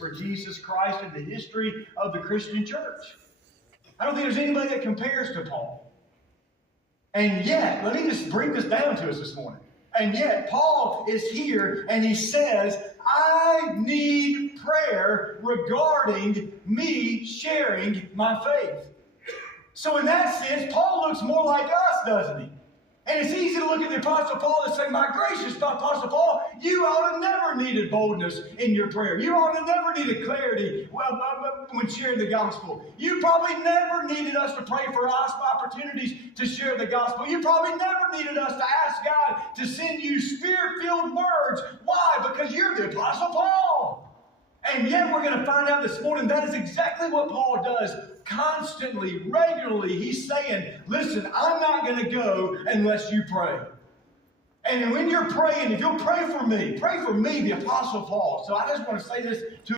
for Jesus Christ in the history of the Christian church. I don't think there's anybody that compares to Paul. And yet, let me just bring this down to us this morning. And yet, Paul is here and he says, I need prayer regarding me sharing my faith. So in that sense, Paul looks more like us, doesn't he? And it's easy to look at the Apostle Paul and say, my gracious, Apostle Paul, you ought to never needed boldness in your prayer. You ought to never needed clarity when sharing the gospel. You probably never needed us to pray for us opportunities to share the gospel. You probably never needed us to ask God to send you spirit-filled words. Why? Because you're the Apostle Paul. And yet we're going to find out this morning that is exactly what Paul does constantly, regularly. He's saying, listen, I'm not going to go unless you pray. And when you're praying, if you'll pray for me, the Apostle Paul. So I just want to say this to